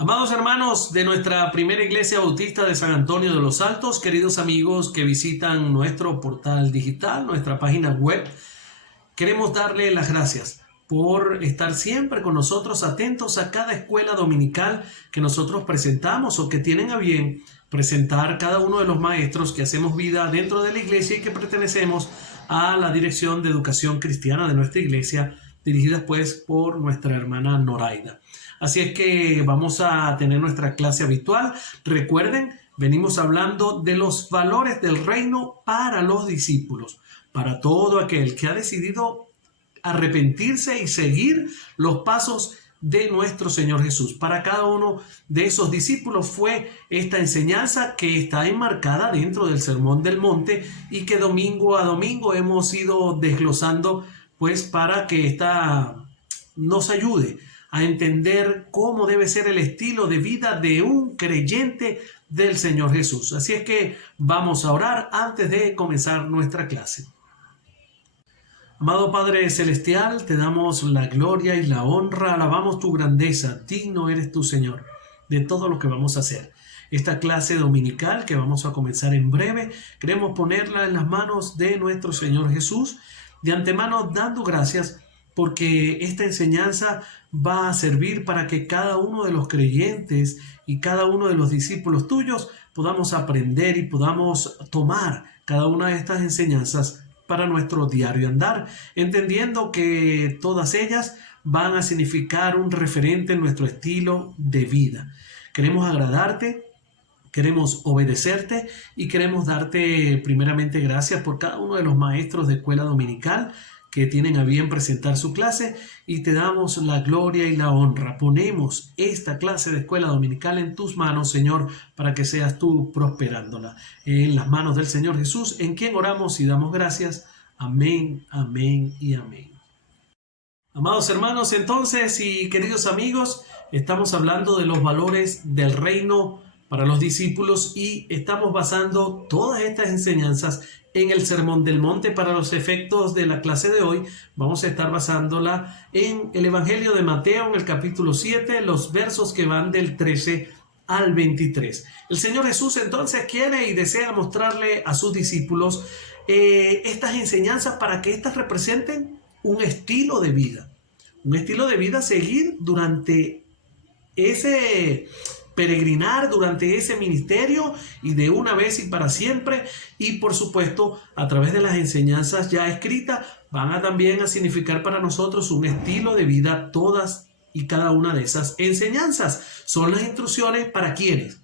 Amados hermanos de nuestra primera iglesia bautista de San Antonio de los Altos, queridos amigos que visitan nuestro portal digital, nuestra página web, queremos darle las gracias por estar siempre con nosotros, atentos a cada escuela dominical que nosotros presentamos o que tienen a bien presentar cada uno de los maestros que hacemos vida dentro de la iglesia y que pertenecemos a la Dirección de Educación Cristiana de nuestra iglesia, dirigidas pues por nuestra hermana Noraida. Así es que vamos a tener nuestra clase habitual. Recuerden, venimos hablando de los valores del reino para los discípulos, para todo aquel que ha decidido arrepentirse y seguir los pasos de nuestro Señor Jesús. Para cada uno de esos discípulos fue esta enseñanza que está enmarcada dentro del Sermón del Monte y que domingo a domingo hemos ido desglosando pues para que esta nos ayude a entender cómo debe ser el estilo de vida de un creyente del Señor Jesús. Así es que vamos a orar antes de comenzar nuestra clase. Amado Padre Celestial, te damos la gloria y la honra, alabamos tu grandeza, digno eres tú, Señor, de todo lo que vamos a hacer. Esta clase dominical que vamos a comenzar en breve, queremos ponerla en las manos de nuestro Señor Jesús, de antemano dando gracias porque esta enseñanza va a servir para que cada uno de los creyentes y cada uno de los discípulos tuyos podamos aprender y podamos tomar cada una de estas enseñanzas para nuestro diario andar, entendiendo que todas ellas van a significar un referente en nuestro estilo de vida. Queremos agradarte, queremos obedecerte y queremos darte primeramente gracias por cada uno de los maestros de escuela dominical que tienen a bien presentar su clase y te damos la gloria y la honra. Ponemos esta clase de escuela dominical en tus manos, Señor, para que seas tú prosperándola. En las manos del Señor Jesús, en quien oramos y damos gracias. Amén, amén y amén. Amados hermanos, entonces y queridos amigos, estamos hablando de los valores del reino para los discípulos y estamos basando todas estas enseñanzas en el Sermón del Monte. Para los efectos de la clase de hoy, vamos a estar basándola en el Evangelio de Mateo, en el capítulo 7, los versos que van del 13 al 23. El Señor Jesús entonces quiere y desea mostrarle a sus discípulos estas enseñanzas para que éstas representen un estilo de vida a seguir durante ese peregrinar, durante ese ministerio y de una vez y para siempre. Y por supuesto, a través de las enseñanzas ya escritas, van a también a significar para nosotros un estilo de vida. Todas y cada una de esas enseñanzas son las instrucciones para quienes,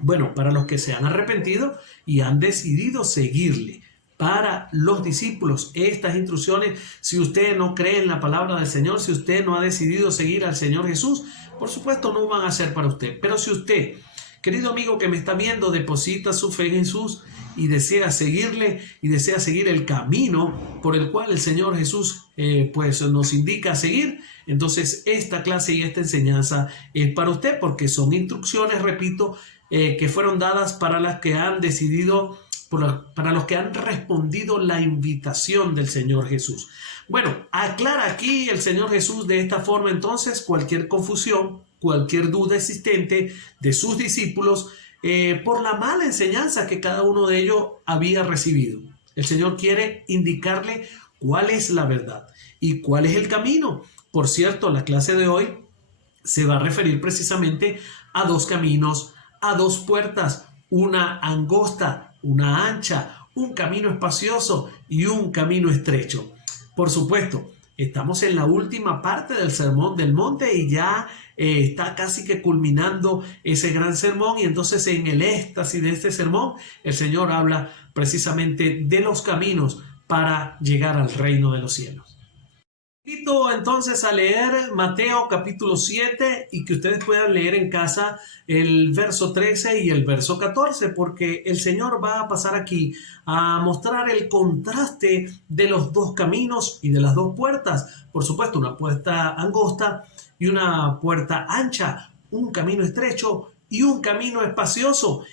bueno, para los que se han arrepentido y han decidido seguirle. Para los discípulos, estas instrucciones, si usted no cree en la palabra del Señor, si usted no ha decidido seguir al Señor Jesús, por supuesto no van a ser para usted. Pero si usted, querido amigo que me está viendo, deposita su fe en Jesús y desea seguirle y desea seguir el camino por el cual el Señor Jesús pues nos indica seguir, entonces esta clase y esta enseñanza es para usted, porque son instrucciones, repito, que fueron dadas para las que han decidido, para los que han respondido la invitación del Señor Jesús. Bueno, aclara aquí el Señor Jesús de esta forma entonces cualquier confusión, cualquier duda existente de sus discípulos por la mala enseñanza que cada uno de ellos había recibido. El Señor quiere indicarle cuál es la verdad y cuál es el camino. Por cierto, la clase de hoy se va a referir precisamente a dos caminos, a dos puertas, una angosta, una ancha, un camino espacioso y un camino estrecho. Por supuesto, estamos en la última parte del Sermón del Monte y ya está casi que culminando ese gran sermón, y entonces en el éxtasis de este sermón el Señor habla precisamente de los caminos para llegar al reino de los cielos. Invito entonces a leer Mateo capítulo 7 y que ustedes puedan leer en casa el verso 13 y el verso 14, porque el Señor va a pasar aquí a mostrar el contraste de los dos caminos y de las dos puertas. Por supuesto, una puerta angosta y una puerta ancha, un camino estrecho y un camino espacioso.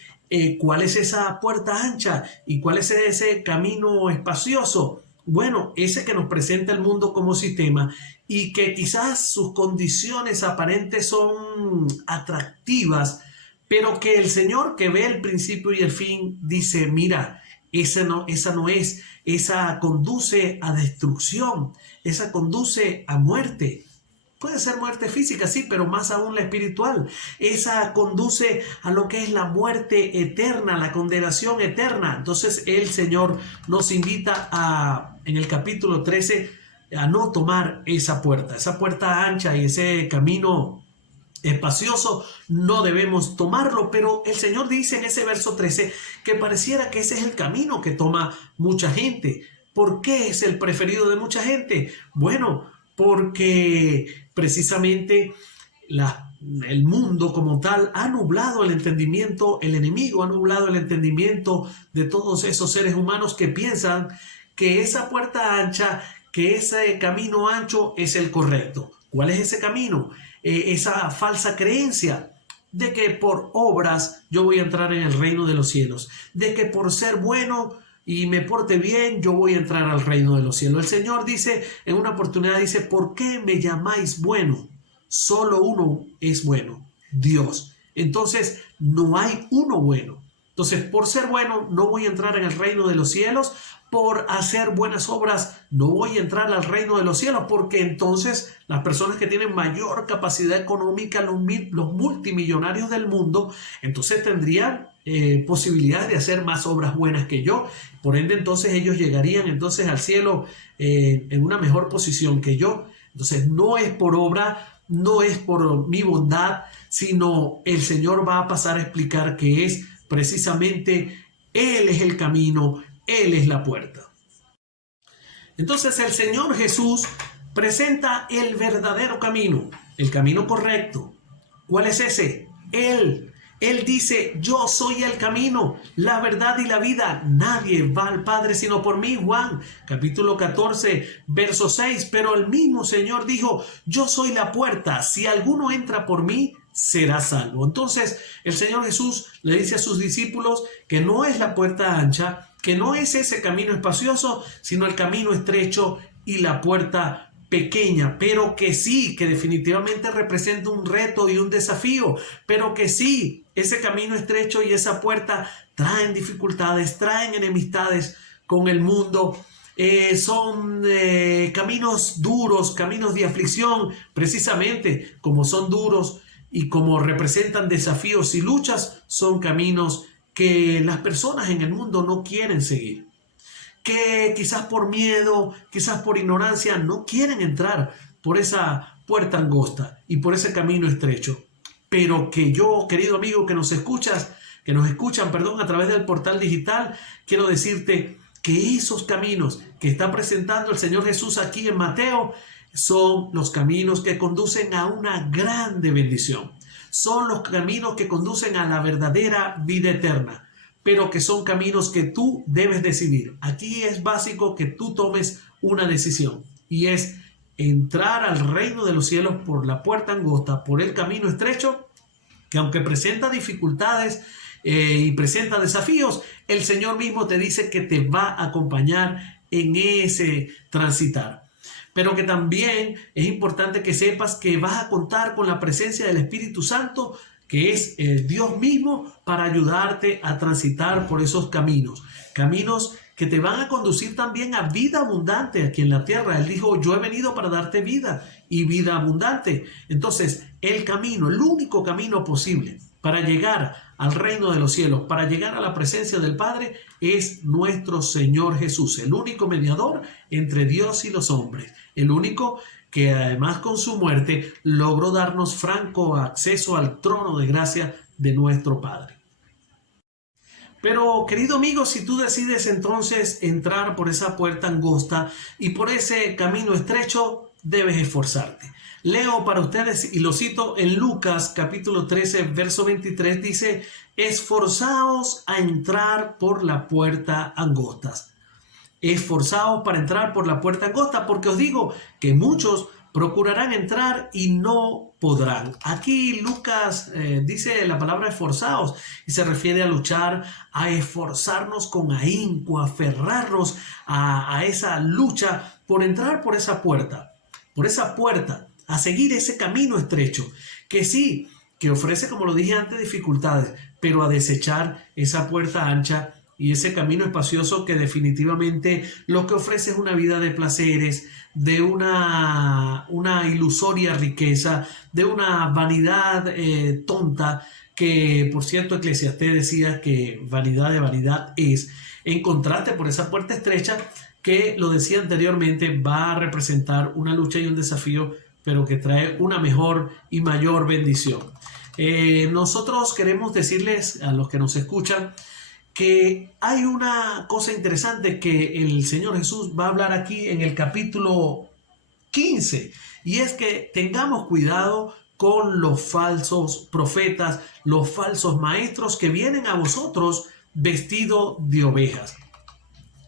¿Cuál es esa puerta ancha y cuál es ese camino espacioso? Bueno, ese que nos presenta el mundo como sistema y que quizás sus condiciones aparentes son atractivas, pero que el Señor, que ve el principio y el fin, dice, mira, esa no es, esa conduce a destrucción, esa conduce a muerte. Puede ser muerte física, sí, pero más aún la espiritual. Esa conduce a lo que es la muerte eterna, la condenación eterna. Entonces el Señor nos invita en el capítulo 13 a no tomar esa puerta ancha y ese camino espacioso, no debemos tomarlo, pero el Señor dice en ese verso 13 que pareciera que ese es el camino que toma mucha gente. ¿Por qué es el preferido de mucha gente? Bueno, porque precisamente el mundo como tal ha nublado el entendimiento, el enemigo ha nublado el entendimiento de todos esos seres humanos que piensan que esa puerta ancha, que ese camino ancho es el correcto. ¿Cuál es ese camino? Esa falsa creencia de que por obras yo voy a entrar en el reino de los cielos, de que por ser bueno y me porte bien, yo voy a entrar al reino de los cielos. El Señor dice, en una oportunidad dice, ¿por qué me llamáis bueno? Solo uno es bueno, Dios. Entonces, no hay uno bueno. Entonces, por ser bueno, no voy a entrar en el reino de los cielos. Por hacer buenas obras, no voy a entrar al reino de los cielos, porque entonces las personas que tienen mayor capacidad económica, los multimillonarios del mundo, entonces tendrían posibilidades de hacer más obras buenas que yo. Por ende, entonces ellos llegarían entonces al cielo en una mejor posición que yo. Entonces, no es por obra, no es por mi bondad, sino el Señor va a pasar a explicar que es precisamente Él es el camino, Él es la puerta. Entonces el Señor Jesús presenta el verdadero camino, el camino correcto. ¿Cuál es ese? Él dice, yo soy el camino, la verdad y la vida. Nadie va al Padre sino por mí. Juan, capítulo 14, verso 6. Pero el mismo Señor dijo, yo soy la puerta. Si alguno entra por mí, será salvo. Entonces, el Señor Jesús le dice a sus discípulos que no es la puerta ancha, que no es ese camino espacioso, sino el camino estrecho y la puerta pequeña, pero que sí, que definitivamente representa un reto y un desafío, pero que sí, ese camino estrecho y esa puerta traen dificultades, traen enemistades con el mundo. Son caminos duros, caminos de aflicción, precisamente como son duros y como representan desafíos y luchas, son caminos que las personas en el mundo no quieren seguir, que quizás por miedo, quizás por ignorancia, no quieren entrar por esa puerta angosta y por ese camino estrecho. Pero que yo, querido amigo que nos escuchan, a través del portal digital, quiero decirte que esos caminos que está presentando el Señor Jesús aquí en Mateo son los caminos que conducen a una grande bendición. Son los caminos que conducen a la verdadera vida eterna, pero que son caminos que tú debes decidir. Aquí es básico que tú tomes una decisión y es entrar al reino de los cielos por la puerta angosta, por el camino estrecho, que aunque presenta dificultades y presenta desafíos, el Señor mismo te dice que te va a acompañar en ese transitar. Pero que también es importante que sepas que vas a contar con la presencia del Espíritu Santo, que es Dios mismo, para ayudarte a transitar por esos caminos. Caminos que te van a conducir también a vida abundante aquí en la tierra. Él dijo, yo he venido para darte vida y vida abundante. Entonces, el camino, el único camino posible para llegar al reino de los cielos, para llegar a la presencia del Padre, es nuestro Señor Jesús, el único mediador entre Dios y los hombres, el único que además con su muerte logró darnos franco acceso al trono de gracia de nuestro Padre. Pero, querido amigo, si tú decides entonces entrar por esa puerta angosta y por ese camino estrecho, debes esforzarte. Leo para ustedes y lo cito en Lucas capítulo 13, verso 23, dice, esforzaos a entrar por la puerta angosta. Esforzaos para entrar por la puerta angosta, porque os digo que muchos procurarán entrar y no podrán. Aquí Lucas dice la palabra esforzaos y se refiere a luchar, a esforzarnos con ahínco, a aferrarnos a esa lucha por entrar por esa puerta, a seguir ese camino estrecho, que sí, que ofrece, como lo dije antes, dificultades, pero a desechar esa puerta ancha y ese camino espacioso que definitivamente lo que ofrece es una vida de placeres, de una ilusoria riqueza, de una vanidad tonta, que por cierto Eclesiastés decía que vanidad de vanidad es, en contraste por esa puerta estrecha que, lo decía anteriormente, va a representar una lucha y un desafío, pero que trae una mejor y mayor bendición. Nosotros queremos decirles a los que nos escuchan que hay una cosa interesante que el Señor Jesús va a hablar aquí en el capítulo 15, y es que tengamos cuidado con los falsos profetas, los falsos maestros que vienen a vosotros vestidos de ovejas.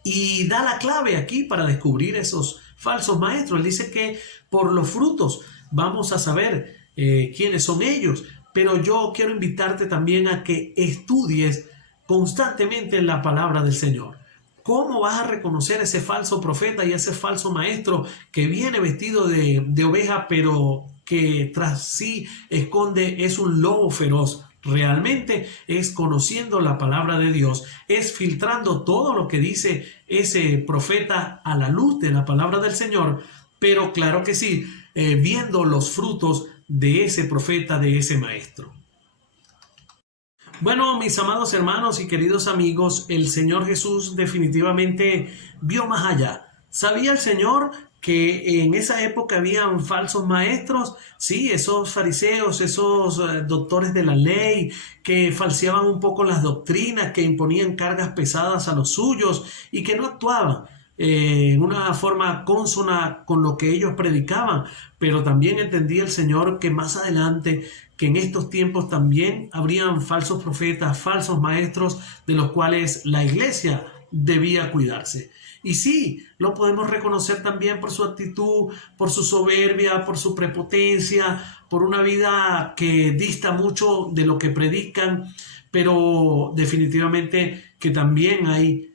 Y da la clave aquí para descubrir esos falsos maestros. Él dice que por los frutos vamos a saber quiénes son ellos. Pero yo quiero invitarte también a que estudies constantemente la palabra del Señor. ¿Cómo vas a reconocer ese falso profeta y ese falso maestro que viene vestido de oveja, pero que tras sí esconde es un lobo feroz? Realmente es conociendo la palabra de Dios, es filtrando todo lo que dice ese profeta a la luz de la palabra del Señor, pero claro que sí, viendo los frutos de ese profeta, de ese maestro. Bueno, mis amados hermanos y queridos amigos, el Señor Jesús definitivamente vio más allá. ¿Sabía el Señor que en esa época habían falsos maestros? Sí, esos fariseos, esos doctores de la ley que falseaban un poco las doctrinas, que imponían cargas pesadas a los suyos y que no actuaban en una forma consona con lo que ellos predicaban. Pero también entendía el Señor que más adelante, que en estos tiempos también habrían falsos profetas, falsos maestros, de los cuales la iglesia debía cuidarse. Y sí, lo podemos reconocer también por su actitud, por su soberbia, por su prepotencia, por una vida que dista mucho de lo que predican, pero definitivamente que también hay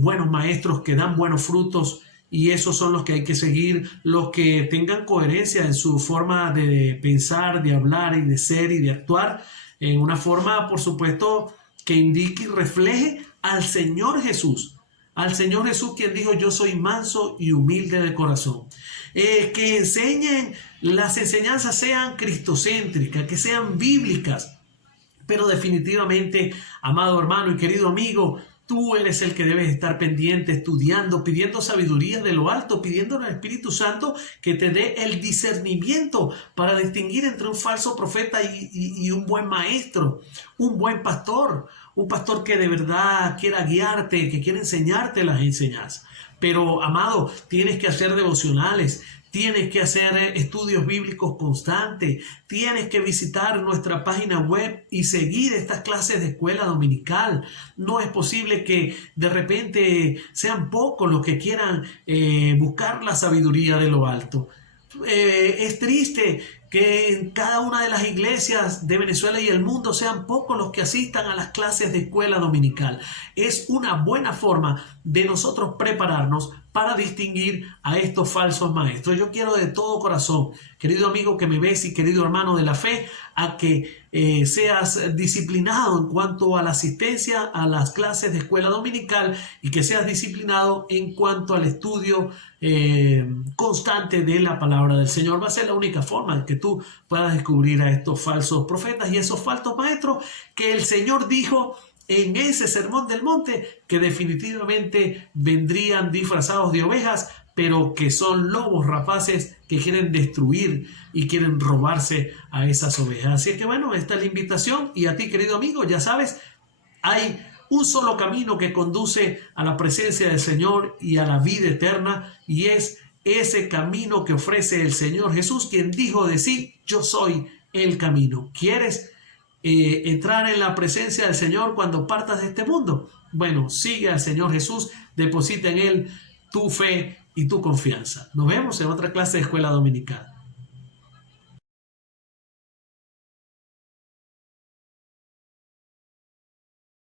buenos maestros que dan buenos frutos, y esos son los que hay que seguir, los que tengan coherencia en su forma de pensar, de hablar y de ser y de actuar, en una forma, por supuesto, que indique y refleje al Señor Jesús. Al Señor Jesús, quien dijo: yo soy manso y humilde de corazón. Que enseñen, las enseñanzas sean cristocéntricas, que sean bíblicas. Pero definitivamente, amado hermano y querido amigo, tú eres el que debes estar pendiente, estudiando, pidiendo sabiduría de lo alto, pidiendo al Espíritu Santo que te dé el discernimiento para distinguir entre un falso profeta y un buen maestro, un buen pastor, un pastor que de verdad quiera guiarte, que quiera enseñarte las enseñanzas. Pero, amado, tienes que hacer devocionales, tienes que hacer estudios bíblicos constantes, tienes que visitar nuestra página web y seguir estas clases de escuela dominical. No es posible que de repente sean pocos los que quieran buscar la sabiduría de lo alto. Es triste que en cada una de las iglesias de Venezuela y el mundo sean pocos los que asistan a las clases de escuela dominical. Es una buena forma de nosotros prepararnos para distinguir a estos falsos maestros. Yo quiero de todo corazón, querido amigo que me ves y querido hermano de la fe, a que seas disciplinado en cuanto a la asistencia a las clases de escuela dominical, y que seas disciplinado en cuanto al estudio constante de la palabra del Señor. Va a ser la única forma en que tú puedas descubrir a estos falsos profetas y esos falsos maestros que el Señor dijo en ese sermón del monte que definitivamente vendrían disfrazados de ovejas, pero que son lobos rapaces que quieren destruir y quieren robarse a esas ovejas. Así que bueno, esta es la invitación, y a ti, querido amigo, ya sabes, hay un solo camino que conduce a la presencia del Señor y a la vida eterna, y es ese camino que ofrece el Señor Jesús, quien dijo de sí: yo soy el camino. ¿Quieres entrar en la presencia del Señor cuando partas de este mundo? Bueno, sigue al Señor Jesús, deposita en Él tu fe y tu confianza. Nos vemos en otra clase de escuela dominical.